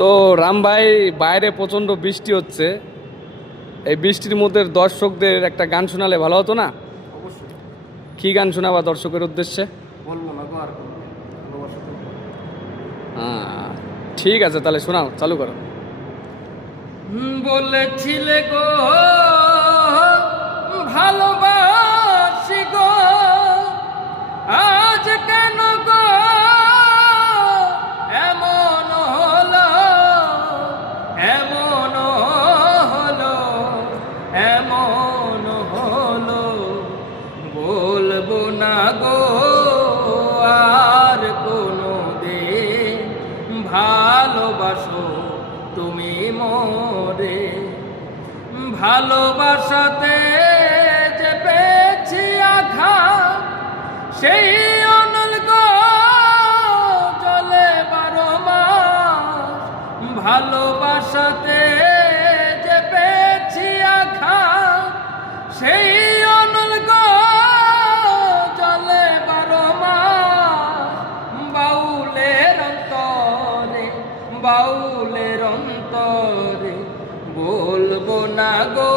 তো রাম ভাই, বাইরে প্রচণ্ড বৃষ্টি হচ্ছে। এই বৃষ্টির মধ্যে দর্শকদের একটা গান শোনালে ভালো হতো না? অবশ্যই কি গান শোনাবা দর্শকের উদ্দেশ্যে? বলবো না গো আর কোনো ভালোবাসা তো। হ্যাঁ, ঠিক আছে, তাহলে শোনাও, চালু করো। বলেছিলে গো ভালোবাসি গো, আজ কেন গো এমন হলো, এমন হলো, এমন হলো। বলবো না গো আর কোনো দিন ভালোবাসো তুমি মোরে। ভালোবাসাতে যে পেয়েছি আঘাত, সেই অনল গো চলে 12 মাস। ভালোবাসাতে যে পেয়েছি আঘাত, সেই অনল গো চলে 12 মাস। বাউলের অন্তরে, বাউলের অন্তরে বলবো না গো